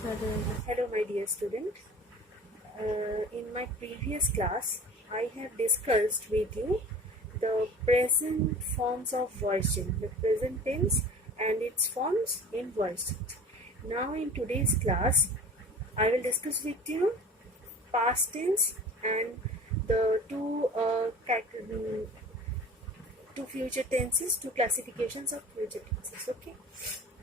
Hello, my dear student. In my previous class, I have discussed with you the present forms of voicing, the present tense and its forms in voice. Now, in today's class, I will discuss with you past tense and the two future tenses, two classifications of future tenses. Okay.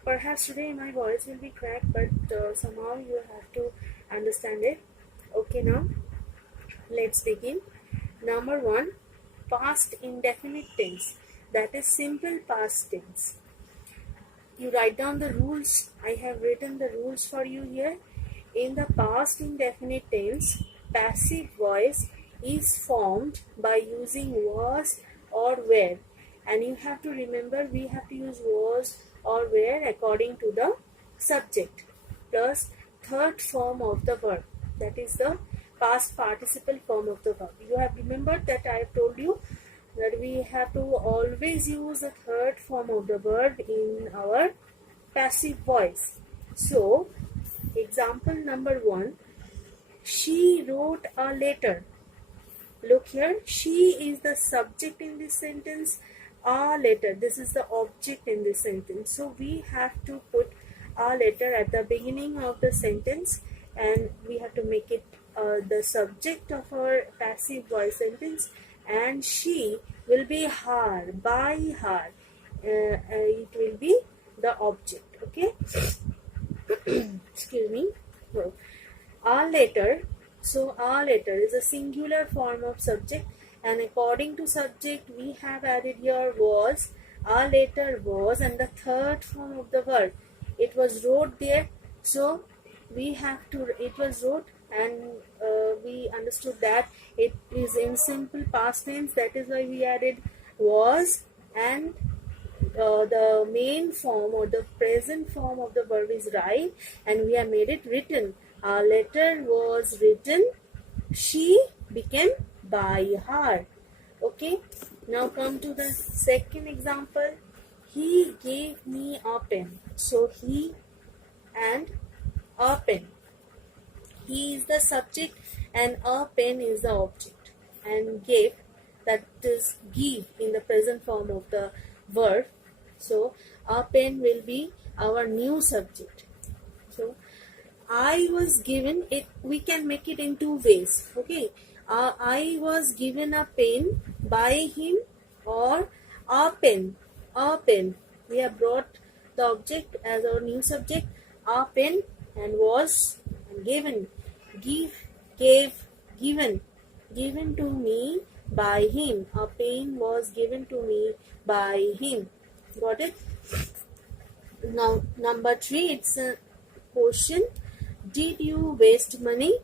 Perhaps today my voice will be cracked, but somehow you have to understand it. Okay, now let's begin. Number one, past indefinite tense. That is simple past tense. You write down the rules. I have written the rules for you here. In the past indefinite tense, passive voice is formed by using was or were. And you have to remember we have to use was or were according to the subject plus third form of the verb. That is the past participle form of the verb. You have remembered that I have told you that we have to always use the third form of the verb in our passive voice. So, example number one, she wrote a letter. Look here, she is the subject in this sentence, a letter. This is the object in this sentence. So, we have to put a letter at the beginning of the sentence and we have to make it the subject of our passive voice sentence, and she will be her, by her. It will be the object. Okay. Excuse me. So, a letter. So a letter is a singular form of subject, and according to subject we have added here was. A letter was, and the third form of the verb. It was wrote there. So we have to. It was wrote, and we understood that it is in simple past tense. That is why we added was, and the main form or the present form of the verb is write, and we have made it written. A letter was written, she became by her. Okay, now come to the second example. He gave me a pen. So he and a pen. He is the subject and a pen is the object. And gave, that is give in the present form of the verb. So a pen will be our new subject. So I was given it. We can make it in two ways. Okay, I was given a pen by him, or a pen. A pen. We have brought the object as our new subject. A pen and was and given. Give, gave, given. Given to me by him. A pen was given to me by him. Got it? Now number 3, it's a question. Did you waste money?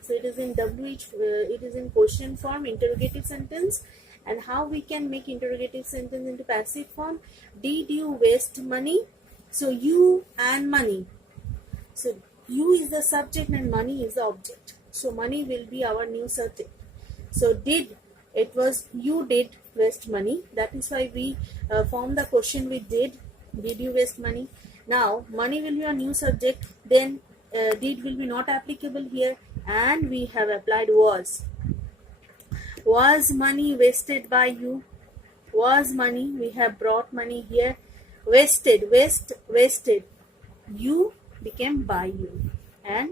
So it is in it is in question form, interrogative sentence. And how we can make interrogative sentence into passive form? Did you waste money? So you and money. So you is the subject and money is the object. So money will be our new subject. So did, it was you did waste money. That is why we form the question with did. Did you waste money? Now money will be a new subject. Then did will be not applicable here, and we have applied was. Was money wasted by you? Was money, we have brought money here. Wasted, wasted. You became by you, and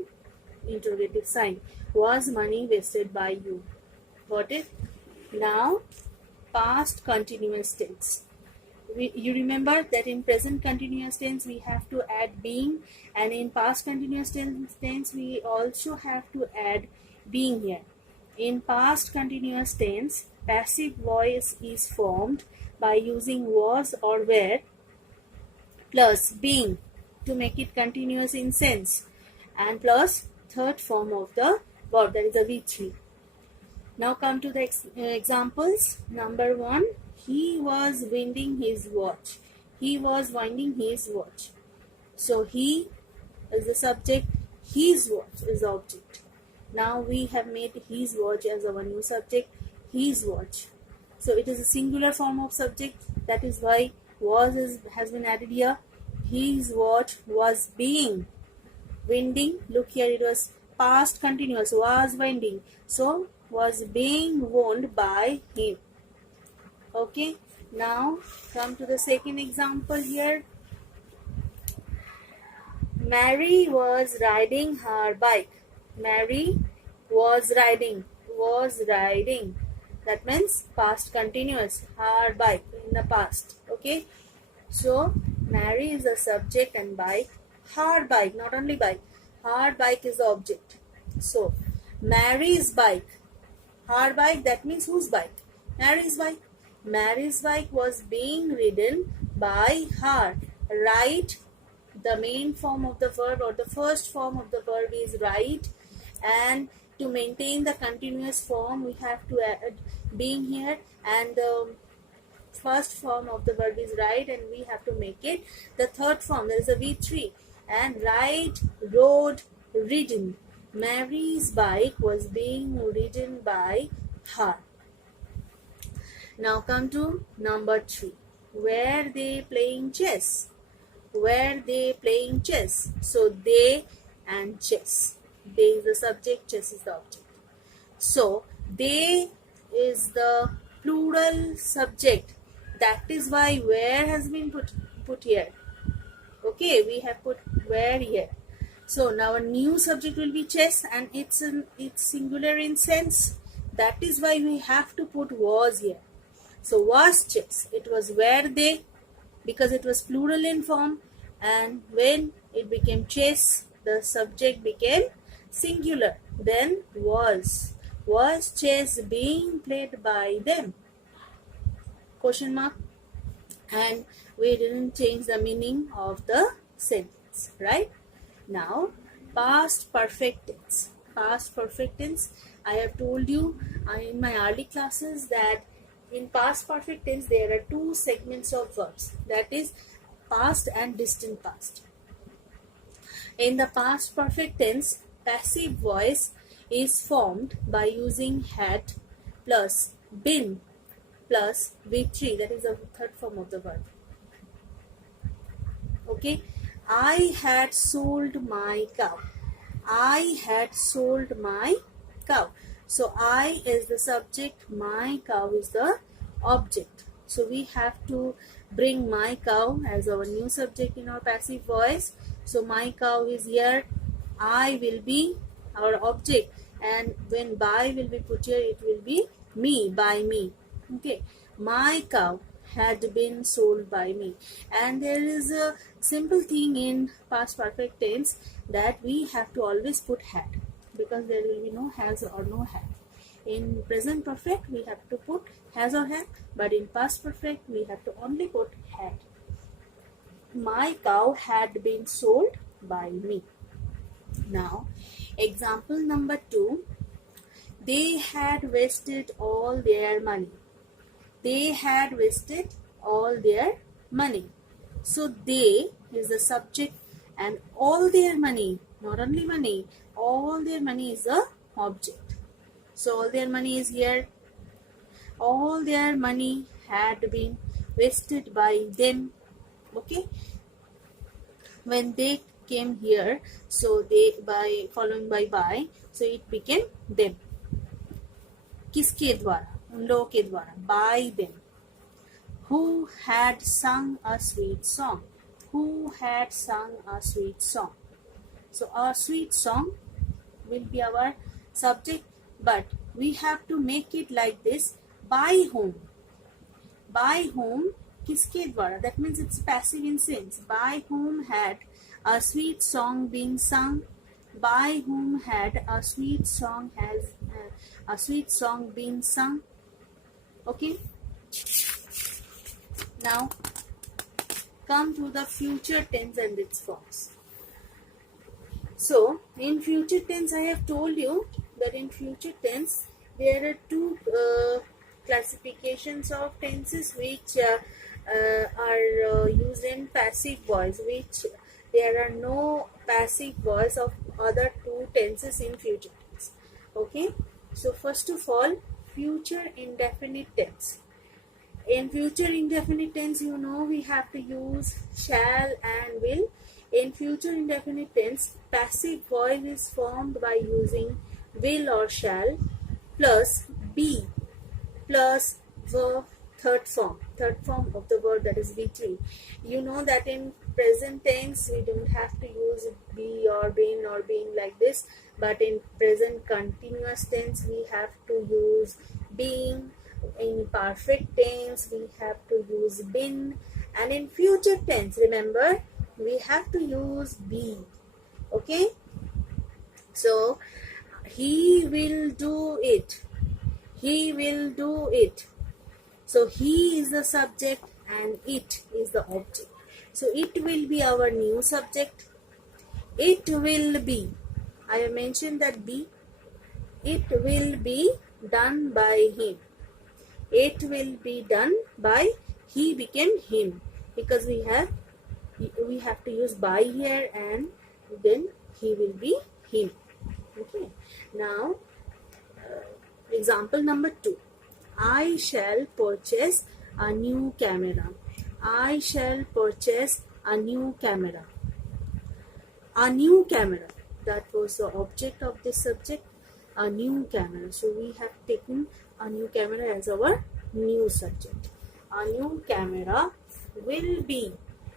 interrogative sign. Was money wasted by you? Got it? Now past continuous tense. You remember that in present continuous tense we have to add being, and in past continuous tense we also have to add being here. In past continuous tense, passive voice is formed by using was or were plus being to make it continuous in sense, and plus third form of the verb, that is a V3. Now come to the examples. Number 1, he was winding his watch. He was winding his watch. So he is the subject, his watch is the object. Now we have made his watch as our new subject, his watch. So it is a singular form of subject. That is why was has been added here. His watch was being Winding, look here, it was past continuous, was winding, so was being wound by him. Okay, now come to the second example here. Mary was riding her bike. Mary was riding. That means past continuous. Her bike in the past. Okay. So Mary is the subject and bike. Her bike, not only bike. Her bike is the object. So Mary's bike. Her bike, that means whose bike? Mary's bike. Mary's bike was being ridden by her. Ride, the main form of the verb or the first form of the verb is ride, and to maintain the continuous form we have to add being here, and the first form of the verb is ride and we have to make it the third form. There is a V3, and ride, rode, ridden. Mary's bike was being ridden by her. Now come to number 3. Were they playing chess? Were they playing chess? So they and chess. They is the subject, chess is the object. So they is the plural subject. That is why where has been put here. Okay, we have put where here. So now a new subject will be chess, and it's singular in sense. That is why we have to put was here. So was chess. It was were they, because it was plural in form, and when it became chess, the subject became singular. Then was chess being played by them? Question mark. And we didn't change the meaning of the sentence, right? Now past perfect tense. Past perfect tense, I have told you in my early classes that in past perfect tense there are two segments of verbs, that is past and distant past. In the past perfect tense, passive voice is formed by using had plus been plus V3, that is the third form of the verb. Okay, I had sold my cow. I had sold my cow. So I is the subject, my cow is the object. So we have to bring my cow as our new subject in our passive voice. So my cow is here. I will be our object, and when by will be put here, it will be me, by me. Okay, my cow had been sold by me. And there is a simple thing in past perfect tense that we have to always put had, because there will be no has or no had. In present perfect we have to put has or had, but in past perfect we have to only put had. My cow had been sold by me. Now example number 2. They had wasted all their money. They had wasted all their money. So they is the subject, and all their money, not only money, all their money is the object. So all their money is here. All their money had been wasted by them. Okay, when they came here, so they by following by, so it became them. किसके द्वारा? उन लोगों के द्वारा, by them. Who had sung a sweet song? Who had sung a sweet song? So our sweet song will be our subject, but we have to make it like this. By whom? By whom? किसके द्वारा? That means it's passive in sense. By whom had a sweet song been sung? By whom had a sweet song been sung? Okay. Now come to the future tense and its forms. So in future tense, I have told you that in future tense there are two classifications of tenses which are used in passive voice, which there are no passive voice of other two tenses in future tense. Okay, so first of all, future indefinite tense. In future indefinite tense, you know we have to use shall and will. In future indefinite tense, passive voice is formed by using will or shall plus be plus the third form of the word, that is be. You know that in present tense we don't have to use be or been or being like this, but in present continuous tense we have to use being. In perfect tense we have to use been, and in future tense, remember, we have to use be. Okay, so he will do it, he will do it. So he is the subject and it is the object. So it will be our new subject. It will be, I have mentioned that be, it will be done by him. It will be done by, he became him, because we have to use by here, and then he will be him. Okay, now example number 2. I shall purchase a new camera. I shall purchase a new camera. A new camera, that was the object of this subject, a new camera. So we have taken a new camera as our new subject. A new camera will be,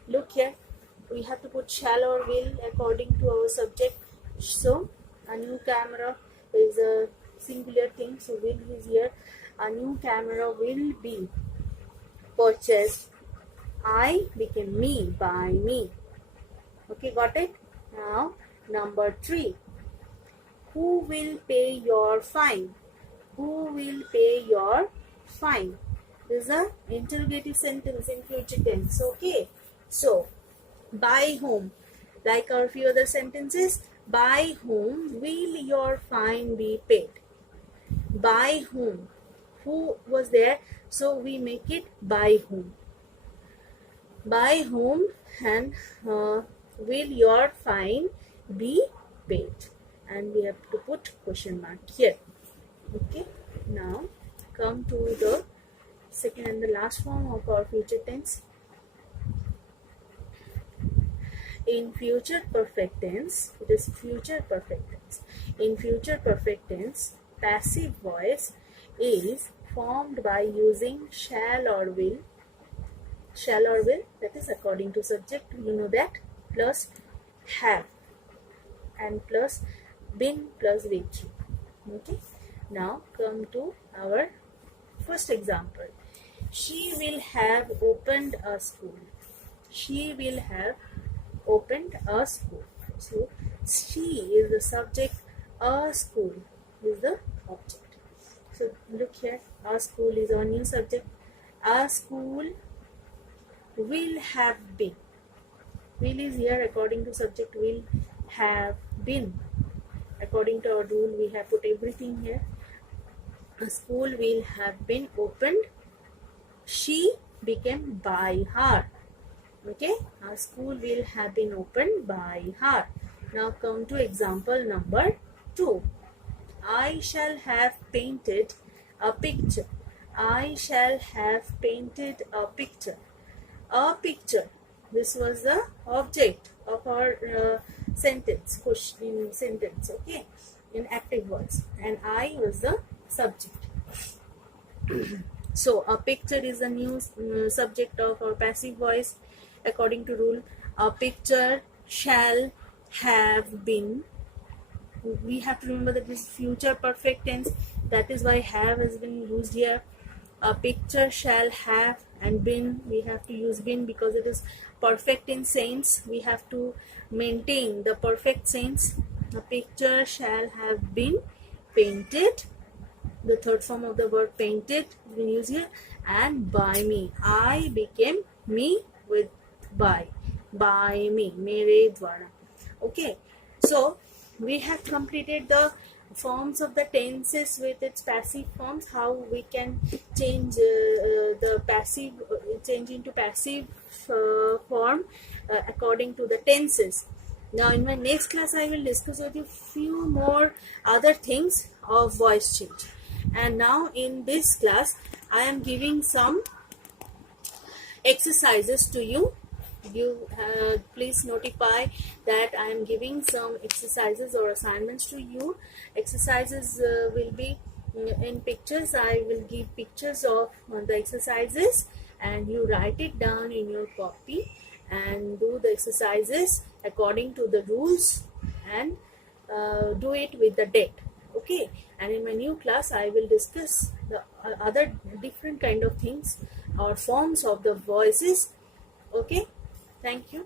look here, we have to put shall or will according to our subject. So a new camera is a singular thing, so will is here. A new camera will be purchased. I became me, by me. Okay, got it? Now number 3. Who will pay your fine? Who will pay your fine? This is an interrogative sentence in future tense. Okay, so by whom, like our few other sentences, by whom will your fine be paid? By whom, who was there, so we make it by whom. By whom, and will your fine be paid, and we have to put question mark here. Okay, now come to the second and the last form of our future tense. In future perfect tense, it is future perfect tense. In future perfect tense, passive voice is formed by using shall or will. Shall or will, that is according to subject, you know that, plus have, and plus been plus with. Okay, now come to our first example. She will have opened a school. She will have opened a school. So she is the subject, a school is the object. So look here, a school is our new subject. A school will have been. Will is here according to subject, will have been. According to our rule, we have put everything here. A school will have been opened. She became by her. Okay, a school will have been opened by her. Now come to example number 2. I shall have painted a picture. I shall have painted a picture. A picture, this was the object of our sentence, question sentence, okay, in active voice, and I was the subject. So a picture is the new subject of our passive voice. According to rule, a picture shall have been. We have to remember that this is future perfect tense, that is why have has been used here. A picture shall have, and been, we have to use been because it is perfect in sense. We have to maintain the perfect sense. A picture shall have been painted, the third form of the word painted has been used here, and by me. I became me with by me, mere dwara. Okay, so we have completed the forms of the tenses with its passive forms. How we can change the passive, change into passive form according to the tenses. Now in my next class I will discuss with you few more other things of voice change. And now in this class I am giving some exercises to you. you please notify that I am giving some exercises or assignments to you. Exercises will be in pictures. I will give pictures of the exercises, and you write it down in your copy and do the exercises according to the rules, and do it with the date. Okay, and in my new class I will discuss the other different kind of things or forms of the voices. Okay, thank you.